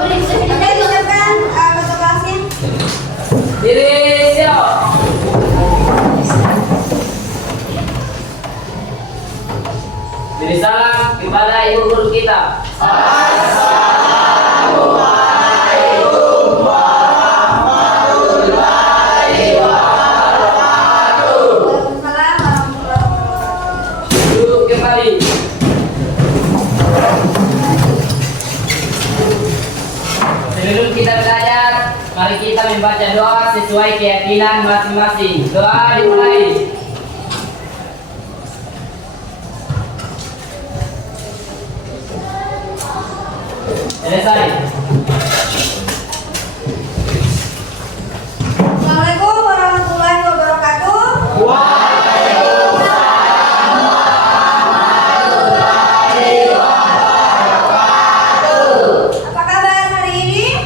Silakan ketua kelasnya. Diri siap. Beri salam kepada ibu guru kita. Assalamualaikum warahmatullahi wabarakatuh. Waalaikumsalam warahmatullahi wabarakatuh. Duduk kembali. Sebelum kita belajar, mari kita membaca doa sesuai keyakinan masing-masing. Doa dimulai. Selesai. Assalamualaikum warahmatullahi wabarakatuh. Apa kabar hari ini?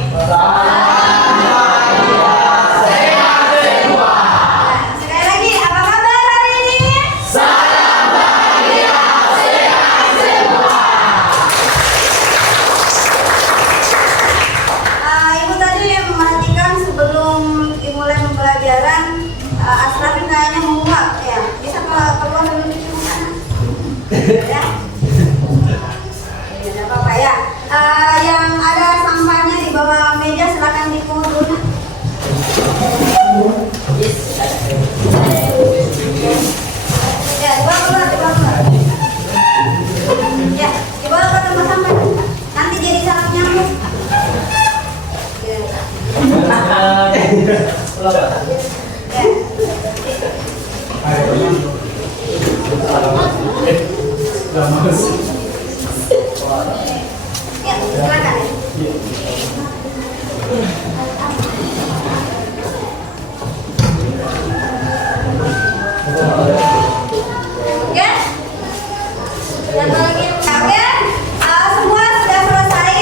Sekali lagi, apa kabar hari ini? Ibu tadi memperhatikan sebelum dimulai pembelajaran, Asrafin kayaknya menguap ya. Bisa keluar dulu di sana. Ya. Tidak apa-apa ya. Yang ada sampahnya di bawah meja silakan dipungut dulu. Ya, dibawa keluar. Ya, dibawa ke tempat sampah. Nanti jadi sarang nyamuk. Ya. Ya, silakan. Oke? Dan lagi, oke? Semua sudah selesai,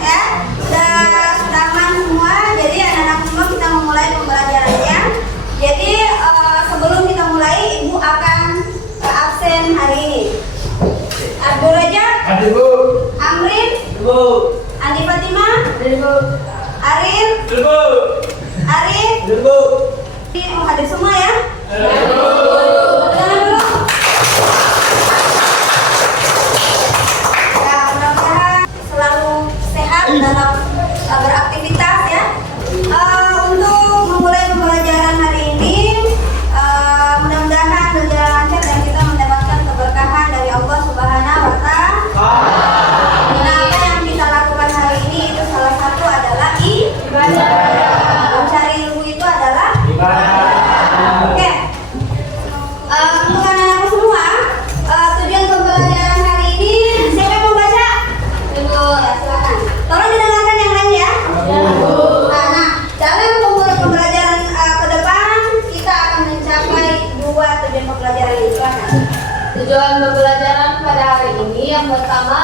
ya? Sudah aman semua. Jadi anak-anak semua kita memulai pembelajarannya. Jadi sebelum kita mulai, ibu akan absen hari ini. Abdul Rajab, Hadir Bu. Amrin, Ibu. Andi Fatima, Ibu. Arif, Bu. Arif, Bu. ini hadir semua ya. Tangan dulu. Ya, mudah-mudahan selalu sehat dalam beraktivitas ya. Untuk memulai pembelajaran hari ini, mudah-mudahan berjalan lancar dan kita mendapatkan keberkahan dari Allah Subhanahu wa Ta'ala. Nah, apa yang kita lakukan hari ini itu salah satu adalah ibadah. Mencari ilmu itu adalah oke. Untuk anak-anak semua, tujuan pembelajaran hari ini siapa yang mau baca? Ibu, ya silakan. Tolong didengarkan yang lain ya. Nah, dalam pembelajaran ke depan kita akan mencapai dua tujuan pembelajaran ini. Silakan. Tujuan pembelajaran pada hari ini yang pertama,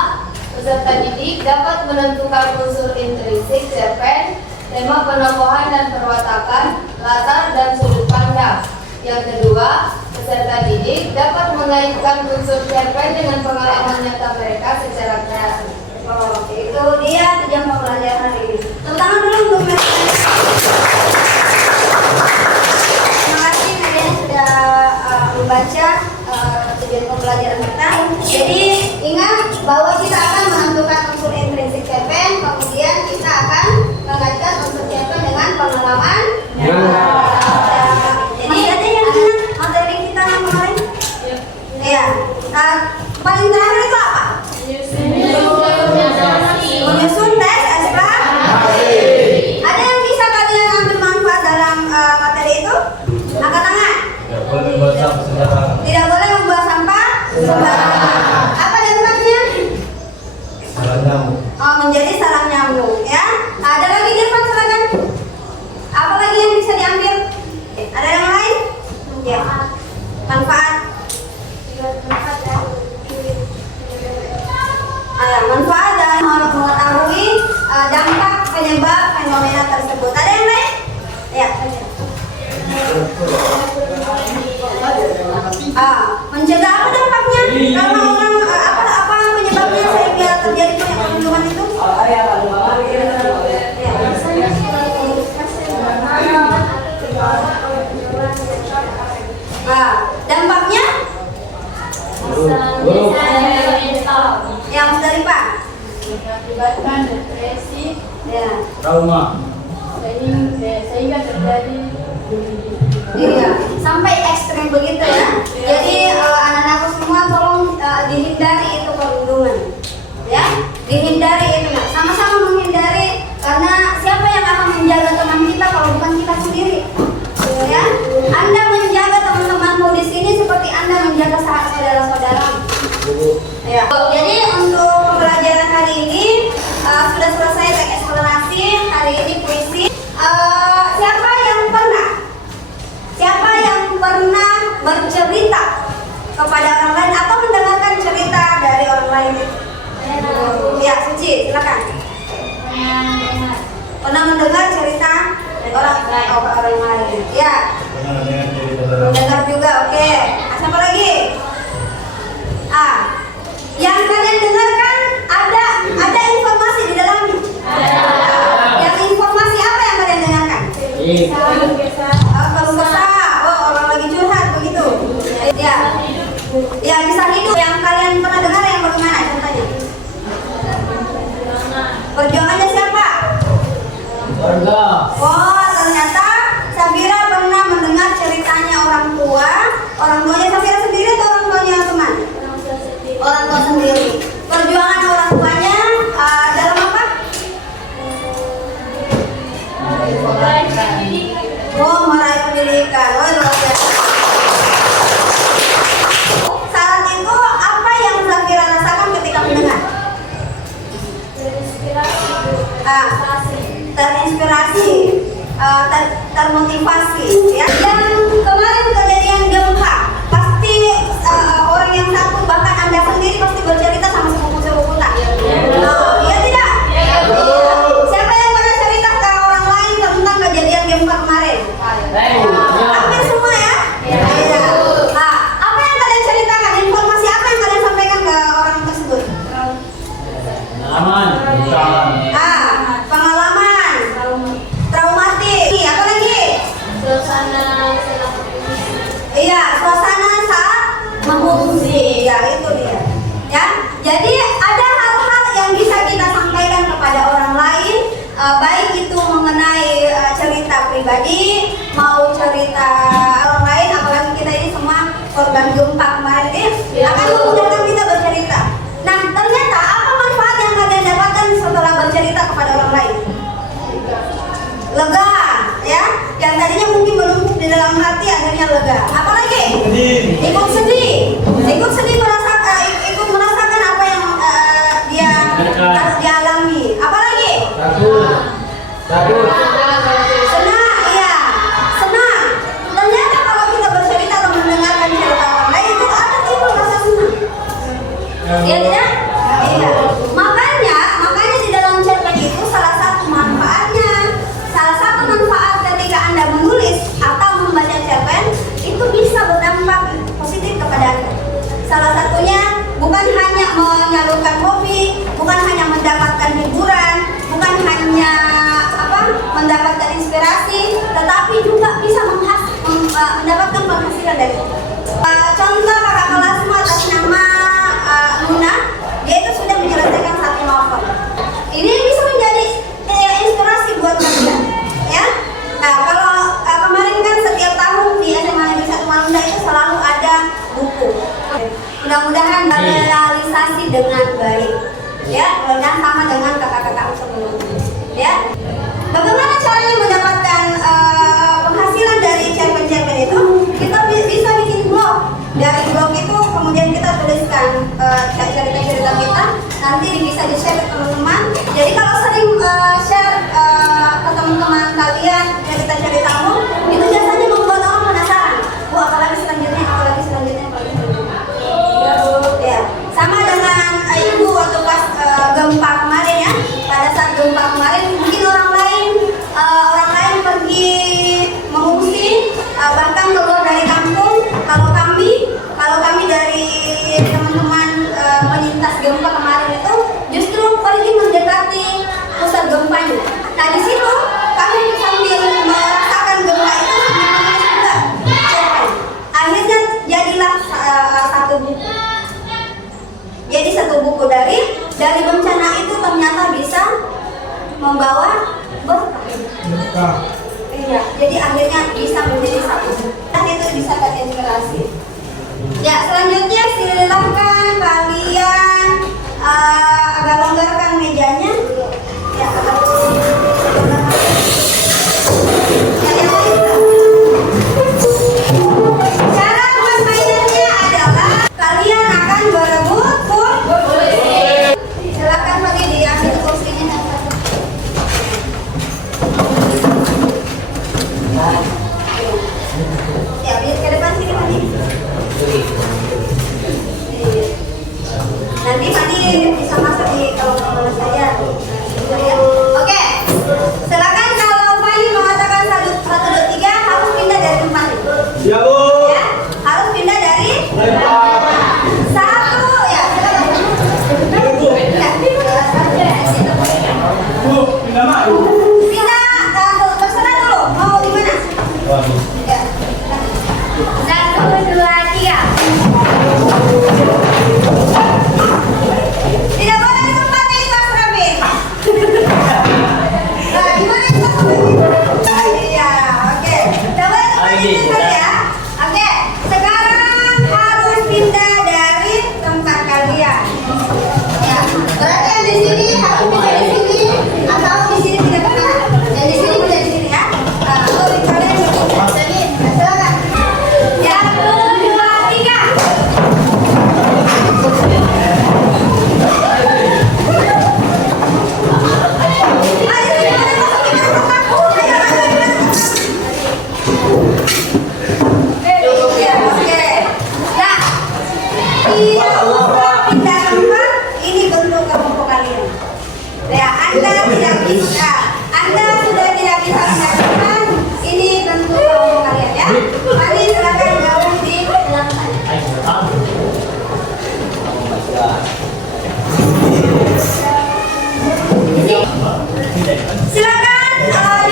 peserta didik dapat menentukan unsur intrinsik cerpen, tema penokohan dan perwatakan, latar dan sudut pandang. Yang kedua, peserta didik dapat mengaitkan unsur cerpen dengan pengalaman nyata mereka secara kreatif. Oke, itu dia tujuan pembelajaran hari ini. Tepuk tangan dulu untuk Mediana. Terima kasih Mediana sudah membaca tujuan pembelajaran kita. Jadi ingat bahwa kita akan menentukan unsur intrinsik cerpen, kemudian kita akan mengaitkan unsur cerpen dengan pengalaman. Jadi ada yang ingat materi kita yang kemarin? Iya. Paling terakhir itu apa? Menyusun tes eksplorasi. Ada yang bisa kalian ambil manfaat dalam materi itu? Angkat tangan. Tidak boleh membuang sampah sembarangan. Apa dampaknya? Menjadi sarang nyamuk ya. Ada lagi Irfan, silakan. Apa lagi yang bisa diambil? Ada yang lain? Ya. Manfaat. Manfaat dan mengetahui dampak penyebab fenomena tersebut. Ada yang lain? Ya. Mencegah apa dampaknya? Karena orang apa penyebabnya sehingga terjadi penyakit itu? Guru. Yang Musdalifah. Mengakibatkan depresi Ya. Trauma. sehingga terjadi Iya, sampai ekstrim begitu ya. Jadi anak-anakku semua tolong dihindari itu perundungan. Ya, dihindari itu. Nah, sama-sama menghindari karena siapa yang akan menjaga teman kita kalau bukan kita sendiri? Ya, Anda menjaga teman-temanmu di sini seperti Anda menjaga saudara-saudara. Ya. Jadi untuk pembelajaran hari ini sudah selesai teks eksplorasi. Hari ini puisi. Siapa yang pernah bercerita kepada orang lain atau mendengarkan cerita dari orang lain? Ya, Suci, silakan. Pernah mendengar cerita dari orang lain? Ya. Mendengar juga, oke. Siapa lagi? Yang kalian dengarkan ada informasi di dalamnya. Yang informasi apa yang kalian dengarkan? Kalau kesah, orang lagi curhat begitu. Ya, ya bisa hidup. Yang kalian pernah dengar yang bagaimana contohnya? Perjuangannya siapa? Keluarga. Oh, ternyata Safira pernah mendengar ceritanya orang tua. Orang tuanya Safira sendiri atau orang tuanya teman? Orang tua sendiri. Perjuangan orang tuanya dalam apa? Oh, meraih pendidikan. Oh, luar biasa. Saat itu apa yang Safira rasakan ketika mendengar? Terinspirasi, termotivasi. Ya. Yang kemarin kejadian gempa, pasti orang yang satu bahkan Anda sendiri pasti bercerita sama sepupu-sepupu tak? Iya tidak? Siapa yang pernah cerita ke orang lain tentang kejadian gempa kemarin? Hampir semua ya? Iya. Apa yang kalian ceritakan? Informasi apa yang kalian sampaikan ke orang tersebut? Aman. Pengalaman. Traumatik. Apa lagi? Iya, suasana saat mengungsi. Ya, itu dia. Ya. Jadi ada hal-hal yang bisa kita sampaikan kepada orang lain, baik itu mengenai cerita pribadi, mau cerita orang lain, apalagi kita ini semua korban gempa kemarin ini akan memudahkan kita bercerita. Nah, ternyata apa manfaat yang kalian dapatkan setelah bercerita kepada orang lain? Lega, ya. Yang tadinya mungkin menumpuk di dalam hati akhirnya lega. Apalagi? Ikut sedih ikut merasakan apa yang dia harus dialami. Apalagi? Takut. Senang, iya. Senang. Ternyata kalau kita bercerita atau mendengarkan cerita orang lain itu ada timbul rasa senang. Iya tidak? Iya. Makanya di dalam cerpen itu salah satu manfaatnya, salah satu manfaat ketika Anda menulis atau membaca cerpen itu bisa berdampak positif kepada Anda. Salah satunya bukan hanya menyalurkan hobi, bukan hanya mendapatkan hiburan, bukan hanya mendapatkan inspirasi, tetapi juga bisa mendapatkan penghasilan dari itu. Contoh kakak kelasmu atas nama Luna, dia itu sudah menyelesaikan satu novel. Ini bisa menjadi inspirasi buat kalian, ya. Nah, kalau kemarin kan setiap tahun di SMA Negeri 1 Marunda itu selalu ada buku. Mudah-mudahan realisasi dengan baik, ya, dan sama dengan kakak-kakak sebelumnya, ya. Bagaimana caranya mendapatkan penghasilan dari cerpen-cerpen itu? Kita bisa bikin blog. Dari blog itu kemudian kita tuliskan cerita-cerita kita, nanti bisa di-share ke teman-teman. Jadi kalau sering share ke teman-teman kalian cerita-ceritamu, itu biasanya membuat orang penasaran. Apalagi selanjutnya. Ya. Sama dengan ibu waktu pas gempa kemarin ya. Pada saat gempa kemarin mungkin orang lain pergi mengungsi, bahkan keluar dari kampung. Kalau kami dari teman-teman penyintas gempa kemarin itu justru pergi mendekati pusat gempanya. Nah, di situ kami sambil merasakan gempa itu sambil menulis juga cerpen. Akhirnya jadilah satu buku. dari bencana itu ternyata bisa membawa berkah. Iya, jadi akhirnya bisa menjadi satu. Dan itu bisa terinspirasi. Ya, selanjutnya silakan kalian agak longgarkan mejanya. Ya, agak longgarkan. Cara permainannya adalah kalian akan berebut kursi. Silakan bagi diambil kursinya. Ya, ke depan sini Mani. Nanti Mani bisa masuk di kalau menurut saya. Oke, silakan kalau Mani mengatakan 1, 2, 3 harus pindah dari tempat itu. Ya Bu. Ya, harus pindah dari satu. Ya, silakan. Bu, pindah mana? Pindah, terserah dulu. Mau di mana? Ya. 1, 2, 3. Tidak boleh di tempatnya itu Mas Rabin. Nah, gimana itu Mas Rabin? Iya, oke. Tidak boleh di tempatnya itu ya. Oke, sekarang harus pindah dari tempat kalian. Ya, berarti yang di sini harus pindah di sini atau di sini tidak pernah. Yang di sini pindah di sini ya. Kalau di kalian jadi silakan. 1, 2, 3. Anda sudah tidak bisa mengatakan ini bentuk kelompok kalian ya. Mari silakan gabung di belakang. Silakan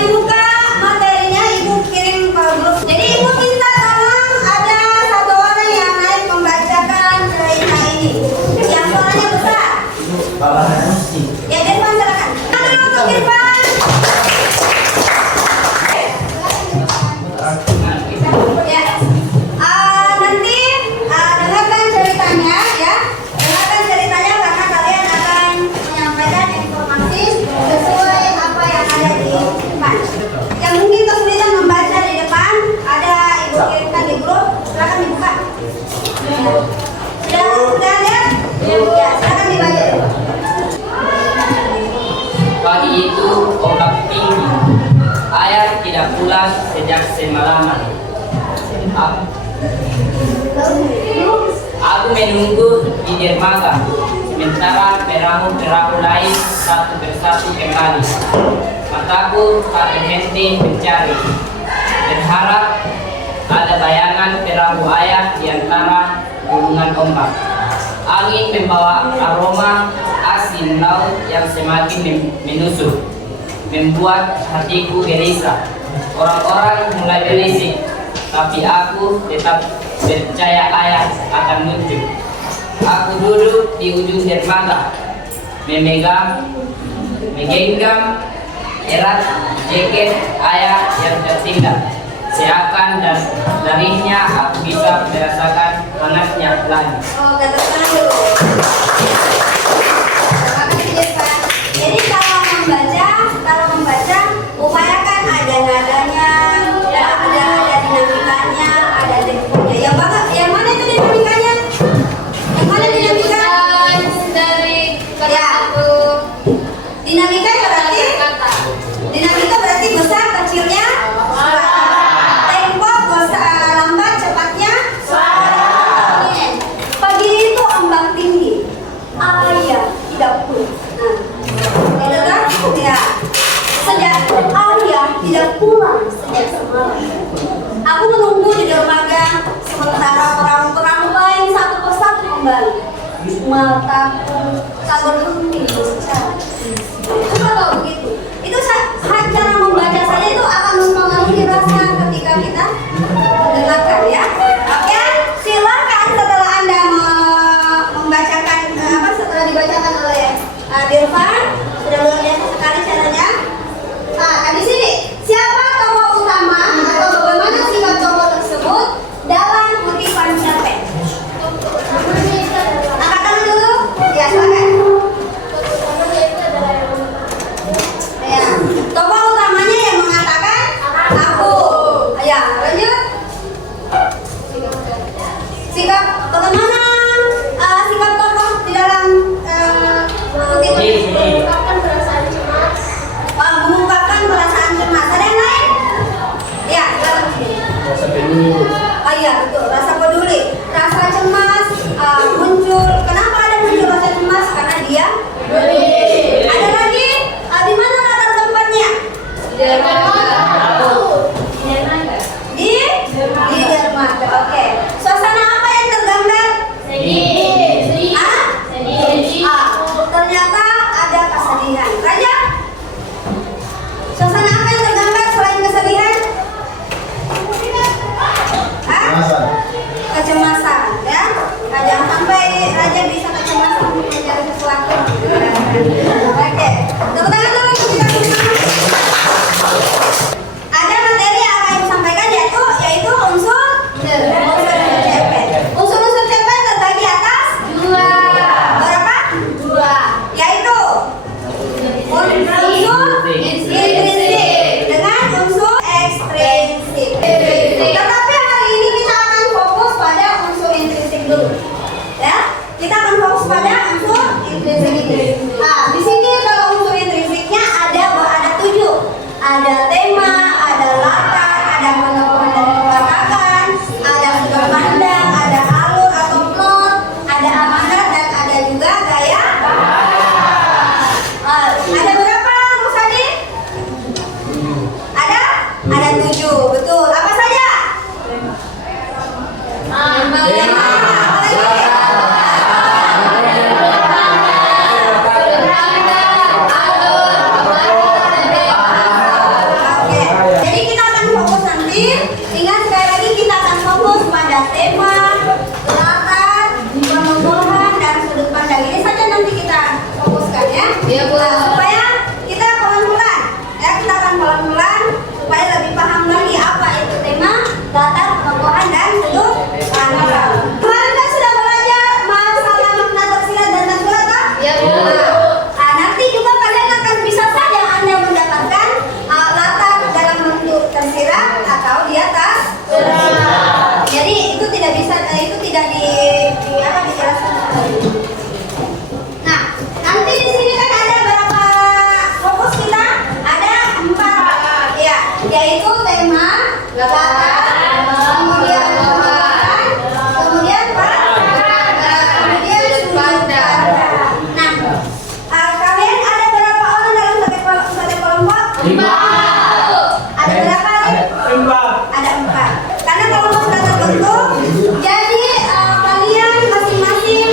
dibuka materinya, Ibu kirim ke grup. Jadi Ibu minta tolong ada satu orang yang naik membacakan cerita ini. Yang suaranya besar. Ya, Irfan silakan. Ada untuk Irfan. Ya. Nanti dengarkan ceritanya ya. Dengarkan ceritanya karena kalian akan menyampaikan informasi sesuai apa yang ada di depan. Yang mungkin kesulitan membaca di depan, ada Ibu kirimkan di grup. Silakan dibuka. Sudah lihat? Ya, silakan dibaca. Pagi itu ombak tinggi. Ayah tidak pulang sejak semalaman. Aku menunggu di dermaga, sementara perahu-perahu lain satu persatu kembali. Mataku tak berhenti mencari, berharap ada bayangan perahu ayah di antara gulungan ombak. Angin membawa aroma asin laut yang semakin menusuk, membuat hatiku gelisah. Orang-orang mulai berisik, tapi aku tetap percaya ayah akan muncul. Aku duduk di ujung dermaga, menggenggam erat jaket ayah yang tertinggal. Seakan darinya aku bisa merasakan hangatnya lagi. Oh, kata tenang dulu. Jadi kalau membaca, upayakan ada nadanya, ya, ada dinamikanya, ada temponya. Yang mana itu dinamikanya? Yang mana dinamikanya? Dari kata Ya. satu Dinamika berarti kata. dinamika berarti besar kecilnya. Tempo lambat cepatnya. Pagi itu ombak tinggi. Ayah tidak pulang. Nah, itu kan? Ya. Sejak ayah tidak pulang sejak semalam. Aku menunggu di dermaga sementara perahu-perahu lain satu persatu kembali. Mataku tak berhenti berbicara. Kalau begitu, itu cara membaca saja itu akan mempengaruhi rasa ketika kita mendengarkan ya. Oke, silakan setelah Anda membacakan setelah dibaca Oke, tepuk tangan dulu untuk kita semua. Ada materi yang akan ibu sampaikan yaitu unsur cerpen. Unsur-unsur cerpen terbagi atas Dua. berapa? Dua. Yaitu unsur intrinsik dengan unsur ekstrinsik. Tetapi hari ini kita akan fokus pada unsur intrinsik dulu. Ya, kita akan fokus pada unsur intrinsik. Nah, di sini kalau unsur intrinsiknya ada 7. Ada tema, ada latar, ada penokohan dan perwatakan, ada sudut pandang, ada alur atau plot, ada amanat dan ada juga gaya. Ada berapa, Mas Adi? Ada 7, betul. Apa saja? Oke. Jadi kita akan fokus nanti. Ingat sekali lagi kita akan fokus pada tema, latar, penokohan dan sudut pandang. Ini saja nanti kita fokuskan ya. Iya, Bu. Supaya kita pelan-pelan. Ya, kita akan pelan-pelan supaya lebih paham lagi apa itu tema, latar, penokohan dan sudut pandang. Kemarin kan sudah belajar masalah makna tersirat dan tersurat kan? Iya, Bu. Nah, nanti juga kalian akan bisa saja Anda mendapatkan latar dalam bentuk tersirat atau di atas. Jadi itu tidak bisa, itu tidak dijelaskan. Nah, nanti di sini kan ada berapa fokus kita? Ada 4, ya, yaitu tema, latar, kemudian penokohan, kemudian kemudian sudut pandang. Nah, kalian ada berapa orang dalam satu kelompok? 5. Ada berapa? Ada 4. Karena kelompok sudah terbentuk, jadi kalian masing-masing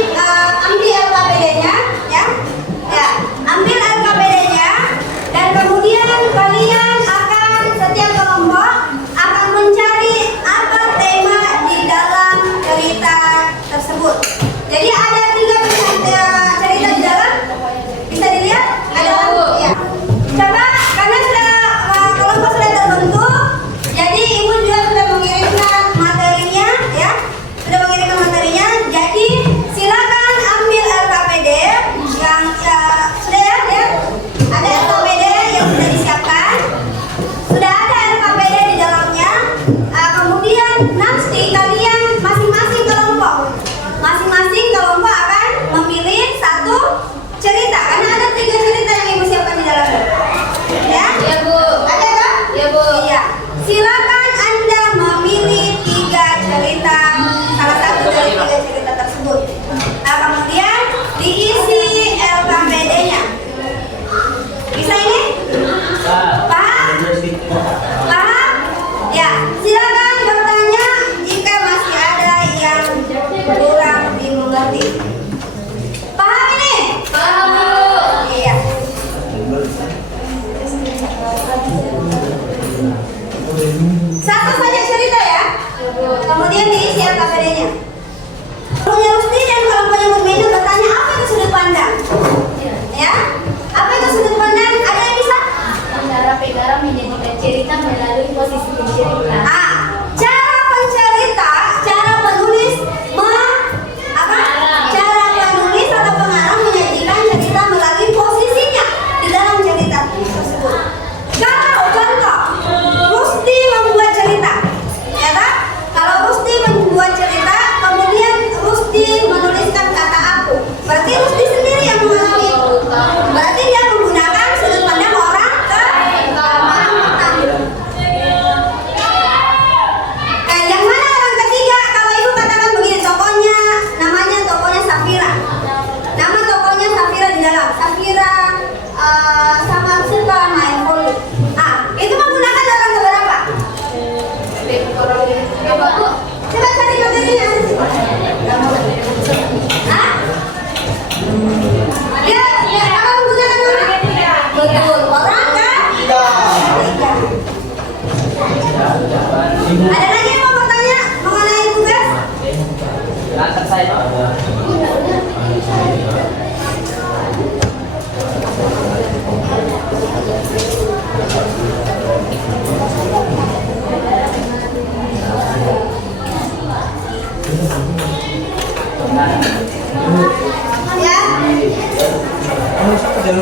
Itu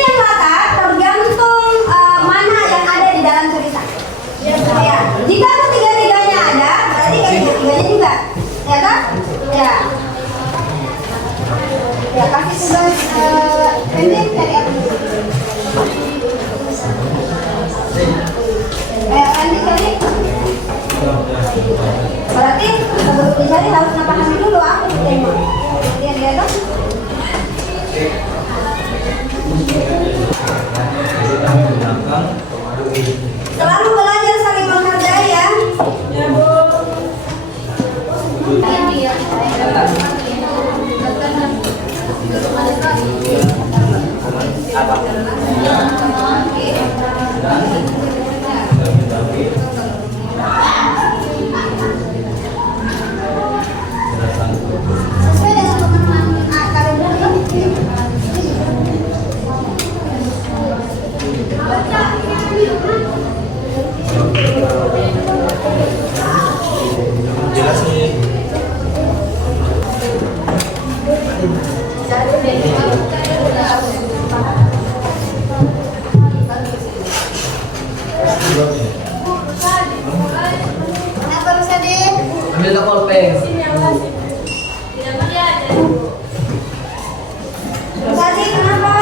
yang latar tergantung mana yang ada di dalam cerita. Ya, jika ketiga-tiganya ada, berarti ketiga-tiganya juga, ya kan? Ya. Ya, kasih tugas pendek cari apa? Lanjut cari. Berarti sebelum dicari harus napahami dulu aku tengok. Lihat dong. Selalu belajar saling menghargai ya. Ya, Bu. Ambil ke polpeng. Tadi kenapa?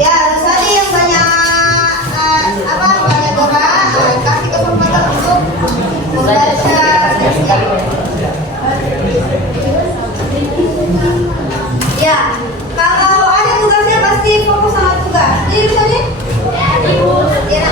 Ya, tadi yang banyak banyak gerak, kasih kesempatan untuk membaca. Ya, kalau ada tugasnya pasti fokus sama tugas. Jadi misalnya, ya.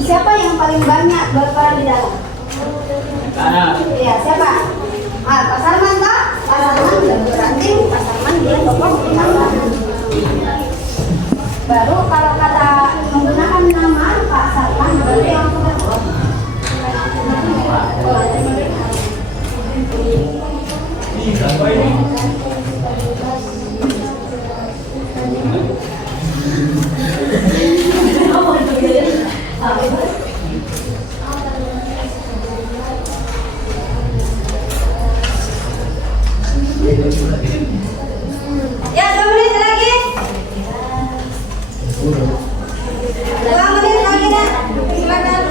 Siapa yang paling banyak berperan di dalam? Ya, siapa? Pak Sarman tak? Pak Sarman berarti Pak Sarman dia tokoh utama. Baru kalau kata menggunakan nama Pak Sarman berarti yang tokoh. Ya, 2 menit lagi. 2 menit lagi dah. Silakan.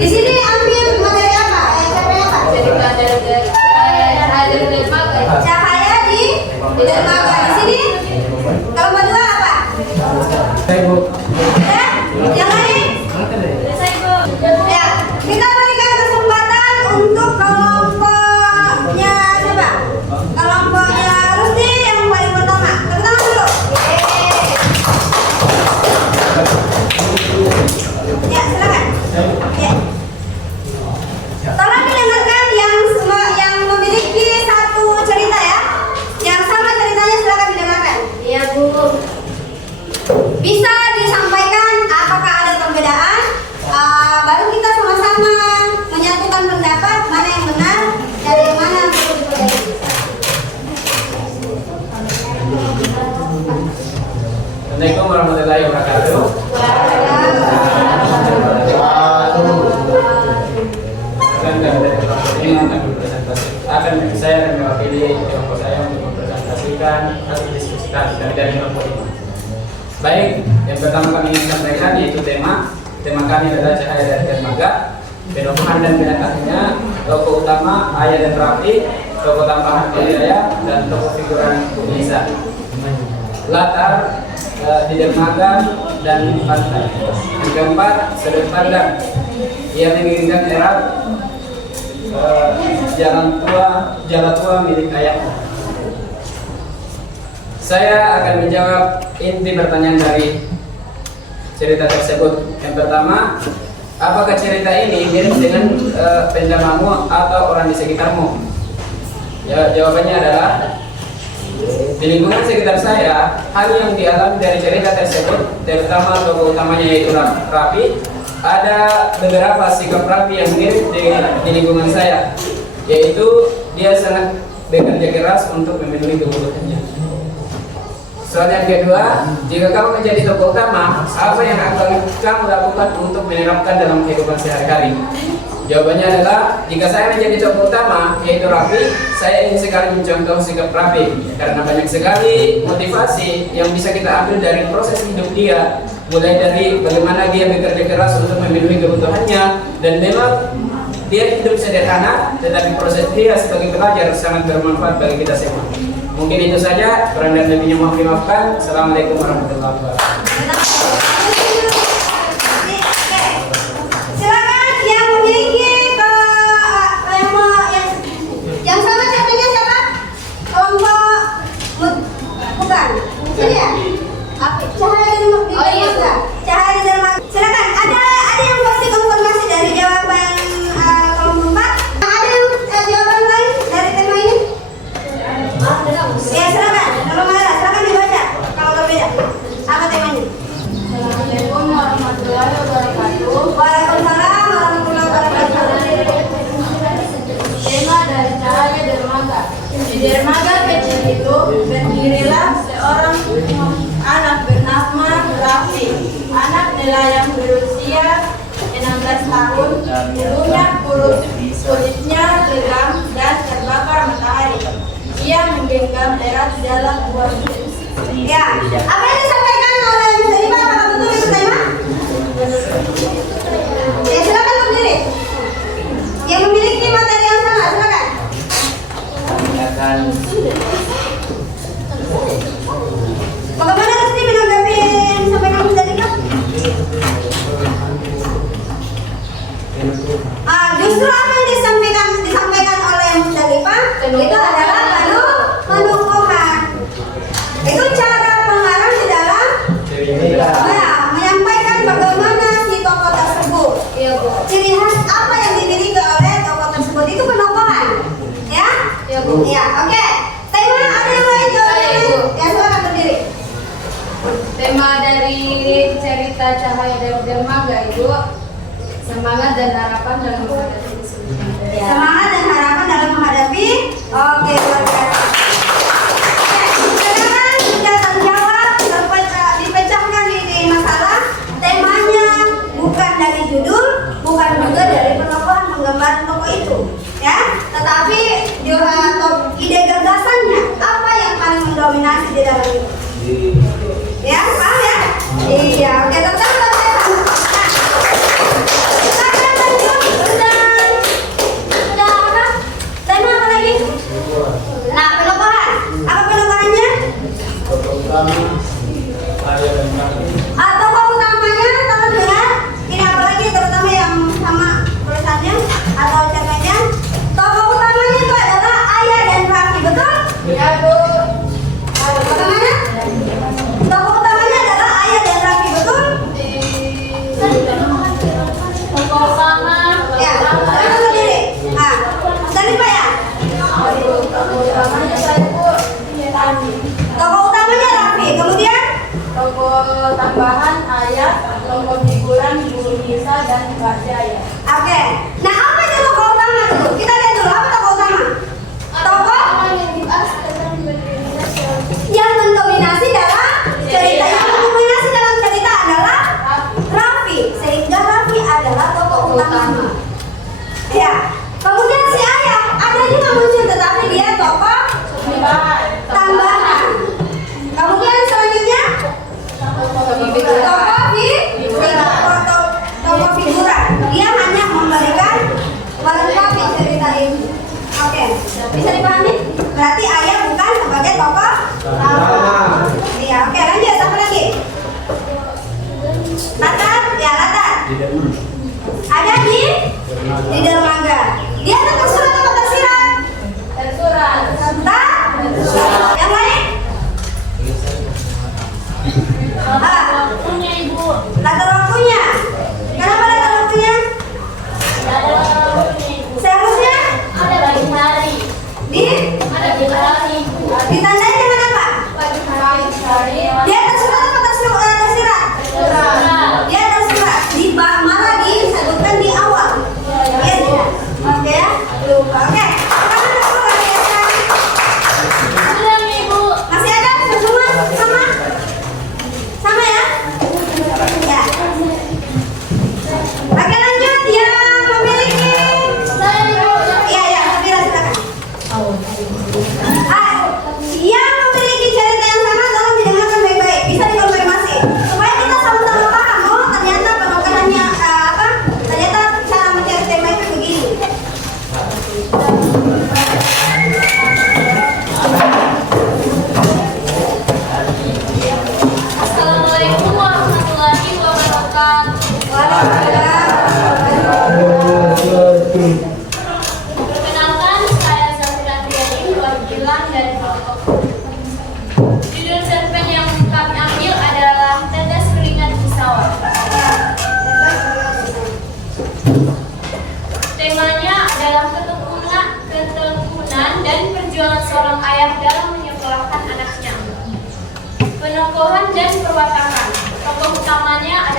Di sini ambil materi apa? Cahaya di dermaga. Di sini kalau berdua apa? Ya, yang lain? Ya, kita berikan kesempatan untuk kelompoknya siapa? Kelompoknya Rusdi yang paling pertama. Tepuk tangan dulu. Ya, silakan. Ya. Tolong didengarkan yang memiliki satu cerita ya. Yang sama ceritanya silakan didengarkan. Iya, Bu. Bisa disampaikan apakah ada perbedaan? Baru kita sama-sama menyatukan pendapat mana yang benar dan yang mana yang perlu diperbaiki. Assalamualaikum warahmatullahi wabarakatuh. Akan saya akan mewakili kelompok saya untuk mempresentasikan hasil diskusi kami dari kelompok ini. Baik, yang pertama kami ingin sampaikan yaitu tema kami adalah cahaya dari dermaga, penokohan dan binatangnya, tokoh utama Ayah dan Raffi, tokoh tambahan Hidayah, dan tokoh figuran Nisa. Latar di dermaga dan pantai. Gambar sudut pandang. Ia menginginkan era jalan tua milik ayahnya. Saya akan menjawab inti pertanyaan dari cerita tersebut. Yang pertama, apakah cerita ini mirip dengan pendamamu atau orang di sekitarmu? Ya, jawabannya adalah di lingkungan sekitar saya, hal yang dialami dari cerita tersebut, terutama tokoh utamanya yaitu Raffi, ada beberapa sikap Raffi yang mirip di lingkungan saya, yaitu dia sangat bekerja keras untuk memenuhi kebutuhannya. Soal yang kedua, jika kamu menjadi tokoh utama, apa yang akan kamu lakukan untuk menerapkan dalam kehidupan sehari-hari? Jawabannya adalah, jika saya menjadi tokoh utama, yaitu Raffi, saya ingin sekali mencontoh sikap Raffi, karena banyak sekali motivasi yang bisa kita ambil dari proses hidup dia, mulai dari bagaimana dia bekerja keras untuk memenuhi kebutuhannya, dan memang dia hidup sederhana, tetapi proses dia sebagai pelajar sangat bermanfaat bagi kita semua. Mungkin itu saja, kurang dan lebihnya mohon dimaafkan. Assalamualaikum warahmatullahi wabarakatuh. Silakan yang memiliki yang sama caranya siapa? Kelompok bukan. Ini ya? Cahaya dari dermaga. Cahaya dari dermaga. Silakan. Ada yang pasti konfirmasi dari jawaban kelompok 4. Ada yang jawaban lain dari tema ini? Ya silakan. Kalau nggak ada, silakan dibaca. Kalau berbeda, apa temanya? Assalamualaikum warahmatullahi wabarakatuh. Waalaikumsalam warahmatullahi wabarakatuh. Tema dari cahaya dermaga. Di dermaga kecil itu berdirilah seorang anak bernama Raffi. Anak nelayan berusia 16 tahun, bulunya kurus, kulitnya legam dan terbakar matahari. Ia menggenggam erat dalam buah Ya, apa yang disampaikan oleh Mas Adi, apakah betul itu tema? Ya silakan berdiri. Yang memiliki materi yang sama, silakan. Bagaimana Rusdi menanggapi yang disampaikan Mas Adi? Justru apa yang disampaikan oleh Mas Adi itu adalah penukuhan. Itu cara pengarang di dalam menyampaikan bagaimana si tokoh tersebut. Iya, Bu. Ciri khas apa yang dimiliki oleh tokoh tersebut itu penokohan. Ya? Iya, Bu. Iya, oke. Tema ada yang lain jawabannya? Saya, Ibu. Ya, silakan berdiri. Tema dari cerita cahaya dari dermaga itu semangat dan harapan dalam menghadapi kesulitan. Semangat dan harapan dalam menghadapi. Oke, luar biasa. Sekarang sudah terjawab, dipecahkan ini masalah. Temanya bukan dari judul, bukan juga dari penokohan penggambaran tokoh itu, ya. Tetapi juga ide gagasannya apa yang paling mendominasi di dalam itu. Ya, paham ya? Iya, oke, tetap berbeda. Silakan lanjut. Sudah apa? Tema apa lagi? Nah, penokohan. Apa penokohannya? Tokoh utamanya kalau dengar ini apa lagi terutama yang sama tulisannya atau cermennya. Tokoh utamanya itu adalah Ayah dan Raffi, betul? Ya, Bu. Bagaimana? Tokoh utamanya adalah Ayah dan Raffi, betul? Tokoh utama. Ya, silakan berdiri. Nah, dari Pak ya? Tokoh utamanya saya, Bu. Tokoh utamanya Raffi, kemudian Tokoh tambahan Ayah, tokoh figuran Bu Nisa dan Mbak Jaya. oke. Nah, apa itu tokoh utama dulu? Kita lihat dulu apa tokoh utama. Tokoh yang mendominasi dalam cerita, yang mendominasi dalam cerita adalah Raffi, sehingga Raffi adalah tokoh utama. Ya. Kemudian si Ayah ada juga muncul, tetapi dia tokoh tambahan. Kemudian selanjutnya Tokoh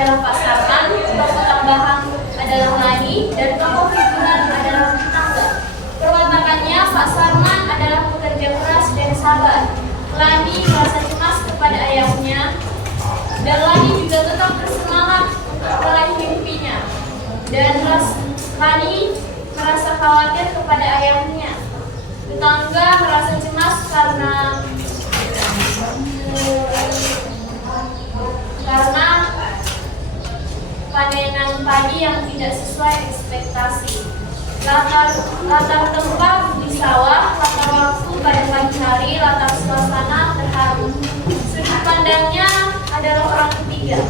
adalah Pak Sarman, tokoh tambahan adalah Lani, dan tokoh figuran adalah Tangga. Perwatakannya, Pak Sarman adalah pekerja keras dan sabar. Lani merasa cemas kepada ayahnya, dan Lani juga tetap bersemangat untuk meraih mimpinya. Dan Lani merasa khawatir kepada ayahnya. Tetangga merasa cemas karena panenan padi yang tidak sesuai ekspektasi. Latar tempat di sawah, latar waktu pada pagi hari, latar suasana terharu. Sudut pandangnya adalah orang ketiga.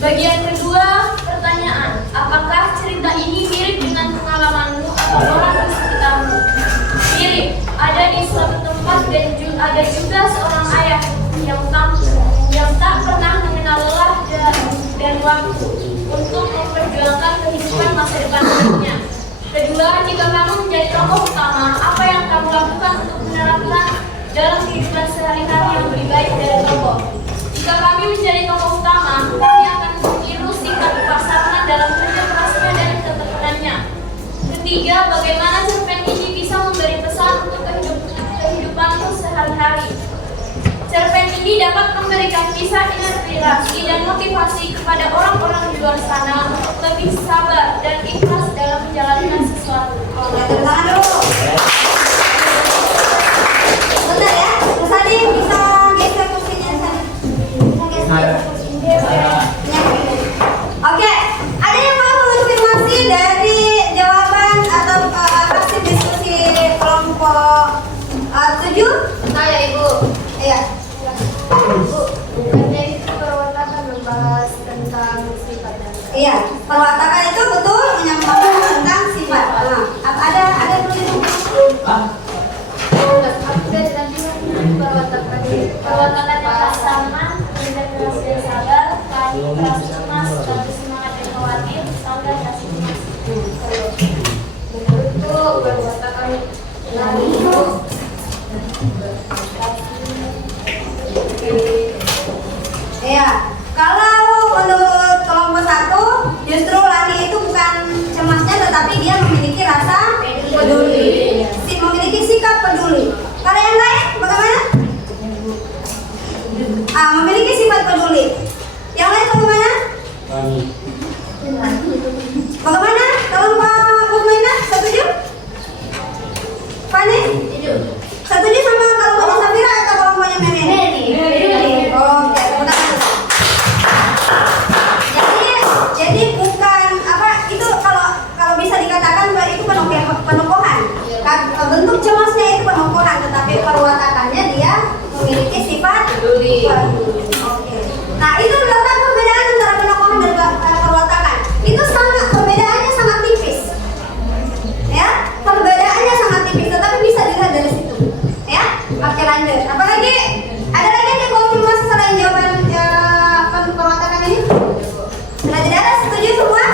Bagian kedua, pertanyaan. Apakah cerita ini mirip dengan pengalamanmu atau orang di sekitarmu? Mirip. Ada di suatu tempat dan ada juga seorang ayah yang tak pernah mengenal lelah dan waktu untuk memperjuangkan kehidupan masa depan hidupnya. Kedua, jika kamu menjadi tokoh utama, apa yang kamu lakukan untuk menerapkan dalam kehidupan sehari-hari yang lebih baik dari tokoh? Jika kami menjadi tokoh utama, kami akan meniru sikap Pak Sarman dalam kerja kerasnya dan ketekunannya. Ketiga, bagaimana cerpen ini bisa memberi pesan untuk kehidupanmu sehari-hari. Cerpen ini dapat memberikan kisah inspirasi dan motivasi kepada orang-orang di luar sana untuk lebih sabar dan ikhlas dalam menjalankan sesuatu. Tangan dulu. Bentar ya, Mas Adi bisa geser kursinya sana. Oke, ada yang mau konfirmasi dari jawaban atau hasil diskusi kelompok 7? Saya Ibu. Iya. Bu, bukannya itu perwatakan membahas tentang sifat dan Iya, perwatakan itu betul menyampaikan tentang sifat. Nah, ada yang perlu update nanti perwatakan Pak Sarman, kerja keras dan sabar, Lani merasa cemas, tapi semangat dan khawatir, Tangga kasih cemas. Menurutku perwatakan Lani itu Iya, kalau menurut kelompok 1, justru Lani itu bukan cemasnya, tetapi dia memiliki rasa peduli, memiliki sikap peduli. Kalau yang lain bagaimana? Memiliki sifat peduli. Yang lain bagaimana? Bagaimana? Kelompok Mukminah setuju? Fani? Setuju sama kelompoknya Safira atau kelompoknya Meni? Oh, jadi bukan apa itu kalau bisa dikatakan itu penokohan. Bentuk cemasnya itu penokohan, tetapi perwatakannya dia memiliki sifat peduli. Oke. Nah, itu letak perbedaan antara penokohan dan perwatakan. Itu perbedaannya sangat tipis. Ya, perbedaannya sangat tipis, tetapi bisa dilihat dari situ. Ya, oke lanjut. Apalagi ada lagi yang konfirmasi selain jawaban perwatakan ini? Sudah tidak ada, setuju semua?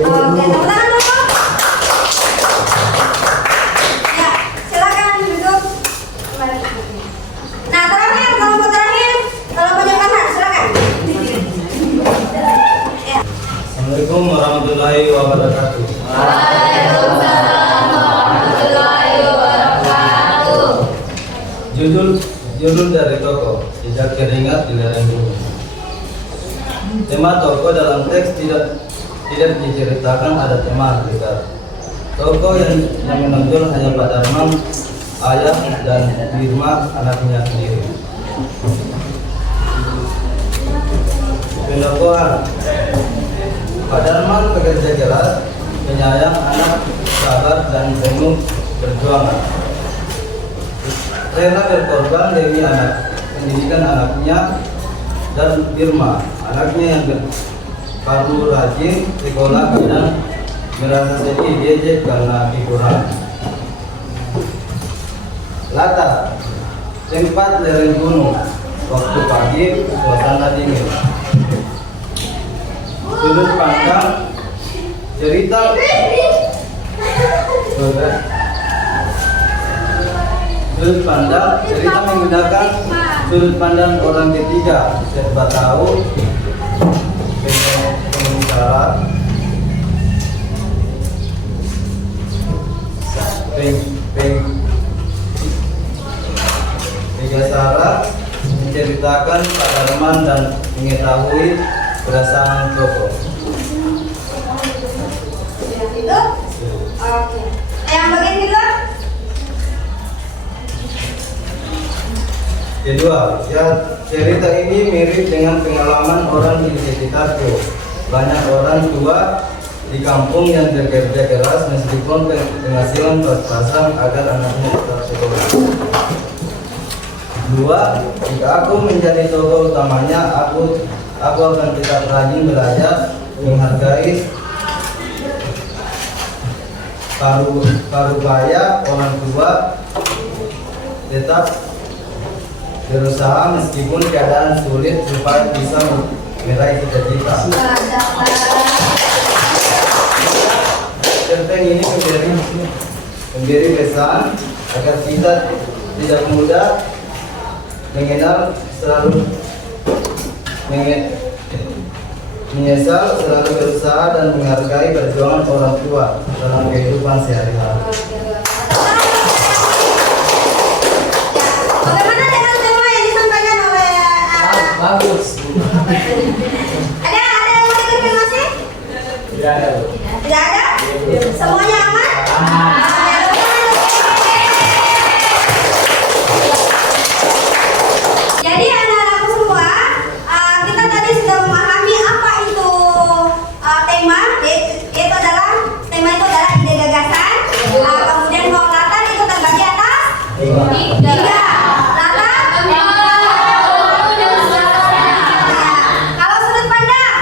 Oke, tepuk tangan dulu. Ya, silakan duduk. Nah, terakhir, kelompok terakhir, kelompoknya Farhan, silakan. Ya. Assalamualaikum warahmatullahi wabarakatuh. Waalaikumsalam warahmatullahi wabarakatuh. Judul dari toko Jejak Keringat di Lereng Gunung. Tema toko dalam teks tidak diceritakan ada tema hakikat. Toko yang menonjol hanya Pak Darman, ayah dan Birma anaknya sendiri. Pendokohan. Pak Darman pekerja keras, penyayang anak, sabar dan penuh perjuangan. Rela berkorban demi pendidikan anaknya, dan Birma, anaknya yang baru rajin sekolah dan merasa sedih diejek karena hiburan. Latar tempat lereng gunung, waktu pagi suasana dingin. Sudut pandang cerita menggunakan Sudut pandang orang ketiga, serba tahu, pengusaha, Pegasara menceritakan pengalaman dan mengetahui perasaan tokoh. Itu? Oke. Yang bagian kedua? Kedua, ya, cerita ini mirip dengan pengalaman orang di sekitarku. Banyak orang tua di kampung yang bekerja keras meskipun penghasilan pas-pasan agar anaknya tetap sekolah. Dua, jika aku menjadi tokoh utamanya, aku akan tetap rajin belajar, menghargai parubaya orang tua, tetap berusaha meskipun keadaan sulit supaya bisa meraih cita-cita. Cerpen ini memberi pesan agar kita tidak mudah mengenal, selalu menyesal, selalu berusaha dan menghargai perjuangan orang tua dalam kehidupan sehari-hari. Bagaimana dengan tema yang disampaikan oleh Bagus. ada yang mau dikonfirmasi? Tidak ada. Tidak ada? Semuanya aman? Jadi anak-anakku semua, kita tadi sudah memahami apa itu tema, yaitu adalah ide gagasan. Kemudian penguatan itu terbagi atas tiga. Kalau sudut pandang,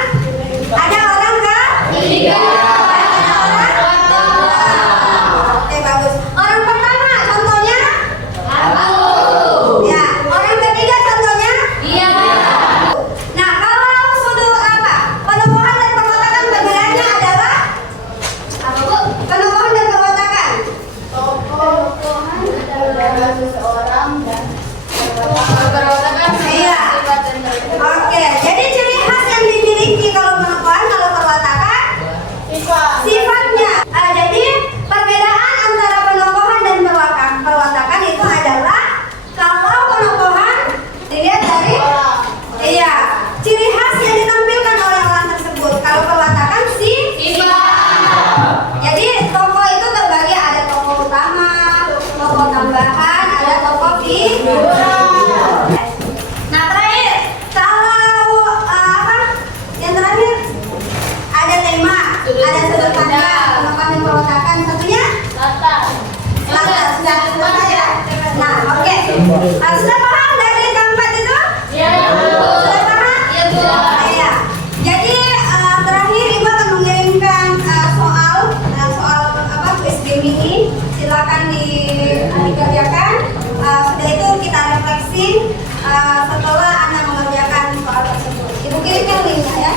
ada orang ke tiga. Oke, bagus. Orang pertama contohnya ya, orang ketiga contohnya Nah, kalau sudut penokohan dan pemberontakan perbedaannya adalah apa, Bu? Penokohan dan pemberontakan. Tokoh adalah seseorang dan pemberontakan Iya. sifat dan tanda. Oke, jadi ciri khas yang dimiliki kalau penokohan, kalau pemberontakan sifatnya. Jadi perbedaan antara penokohan dan perwatakan itu adalah kalau penokohan dilihat dari ciri khas yang ditampilkan oleh orang tersebut. Kalau perwatakan jadi tokoh itu terbagi ada tokoh utama, tokoh tambahan, ada tokoh figuran. Nah, terakhir kalau yang terakhir ada tema, ada sudut pandang, penokohan dan perwatakan. Satunya latar, sudah selesai ya. Nah, oke. Sudah paham dari keempat itu? Sudah paham? Iya. Jadi terakhir Ibu akan mengirimkan soal quiz game ini. Silakan dikerjakan. Sudah itu kita refleksi setelah Anda mengerjakan soal tersebut. Ibu kirimkan linknya ya.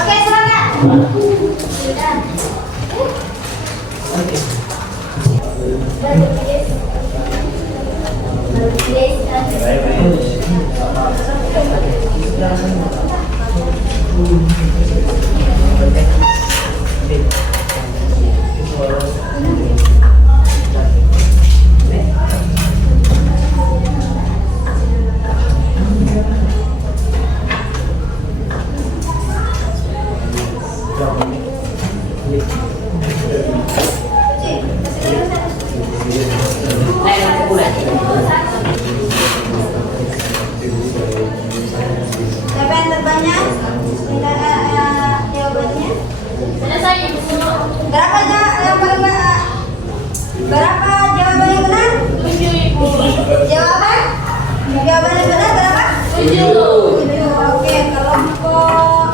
Oke, silakan. Siapa yang terbanyak? Jawabannya? Berapa jawaban yang benar? 7. Jawaban yang benar berapa? 7. Oke, kelompok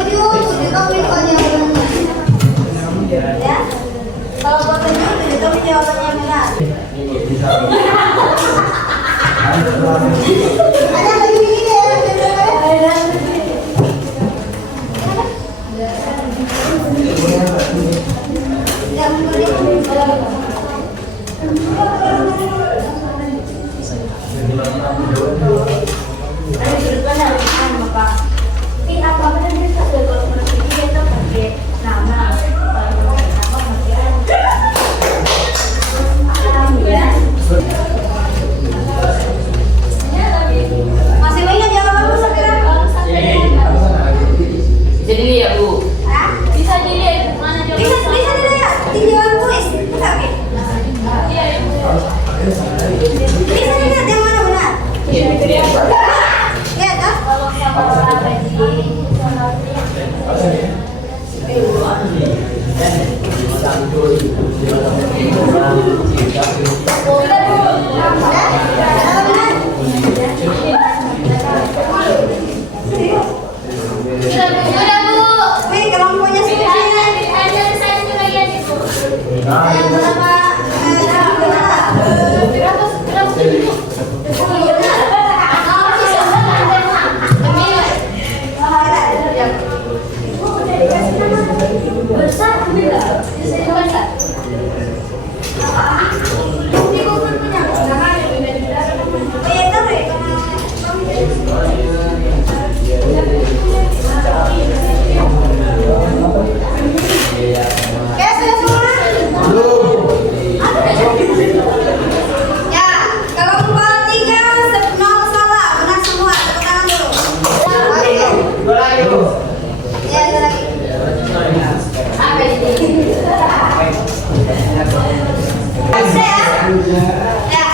7 tombol jawabannya. Ya. Kelompok 7 tombol jawabannya yang benar. Ada lagi ini ya. Yang Masih banyak jawaban Safira? Bisa dilihat Bu. Hah? Bisa dilihat mana Bisa dilihat di jawaban tulis. Bisa, Bi? Bisa dilihat yang mana benar? Iya, dilihat. Ya, toh? Kalau sama orang Sudah Bu. Wih, kelompoknya sini. Ada saya juga lihat itu. Berapa? Berapa itu? Besar tidak? Besar. Ini bukan punya. Oh, iya, tahu ya, Ya, sudah semua? Ya, kalau kepala 3, 0 salah. Benar semua. Tepuk tangan dulu. Oke. Ya, ada lagi. Apa ini? Bisa ya? Ya.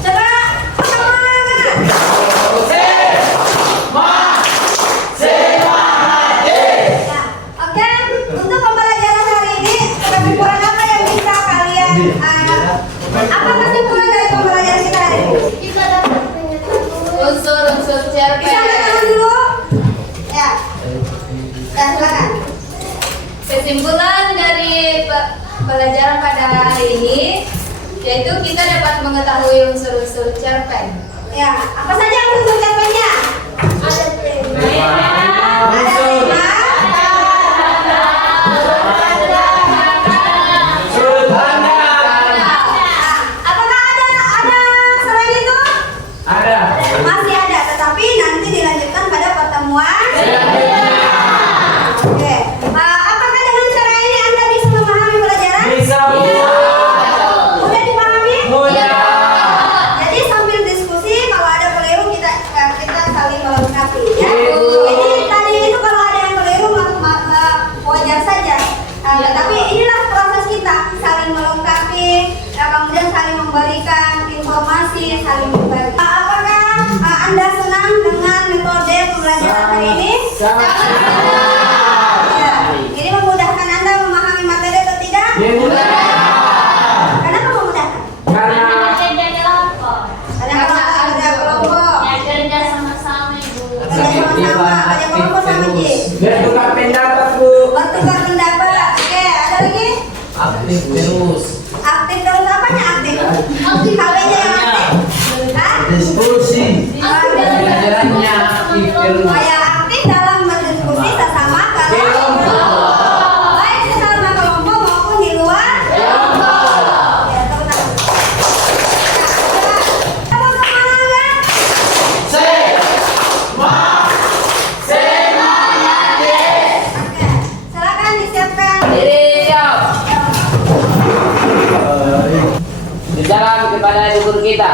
Coba semangat. Ya, oke. Untuk pembelajaran hari ini, kesimpulan apa yang bisa kalian apa kesimpulan dari pembelajaran kita hari ini? Kita dapat unsur-unsur Bisa angkat cerpen. tangan dulu? Ya. Ya, silakan. Kesimpulan dari pelajaran pada hari ini yaitu kita dapat mengetahui unsur-unsur cerpen. Ya, apa saja unsur cerpennya? Ada Ada 5. Apakah ada selain itu? Ada. Masih ada, tetapi nanti dilanjutkan pada pertemuan. Oke. Apakah dengan cara ini Anda bisa memahami pelajaran? Bisa Bu. Mudah dipahami? Mudah. Jadi sambil diskusi, kalau ada keliru kita saling melengkapi ya. Ibu. Jadi tadi itu kalau ada yang keliru wajar saja. Tapi inilah proses kita saling melengkapi, kemudian saling memberikan informasi, saling berbagi. Apakah Anda senang dengan metode pembelajaran hari ini? Ya. Ini memudahkan Anda memahami materi atau tidak? Kenapa memudahkan? Karena Ada kelompok. kerja sama-sama Ibu. Kerja sama-sama, kerja kelompok sama Ji. bertukar pendapat Bu. Bertukar pendapat. Oke, ada lagi? Aktif terus. Aktif terus apanya aktif? Aktif HP-nya yang aktif. Hah? Diskusi. Pelajarannya aktif terus. Oh ya, aktif dalam berdiskusi sesama kelompok. Baik sesama kelompok maupun di luar kelompok. Ya, tepuk tangan. Nah, coba. Tepuk semangat. Oke, silakan disiapkan. Siap. Di jalan kepada guru kita.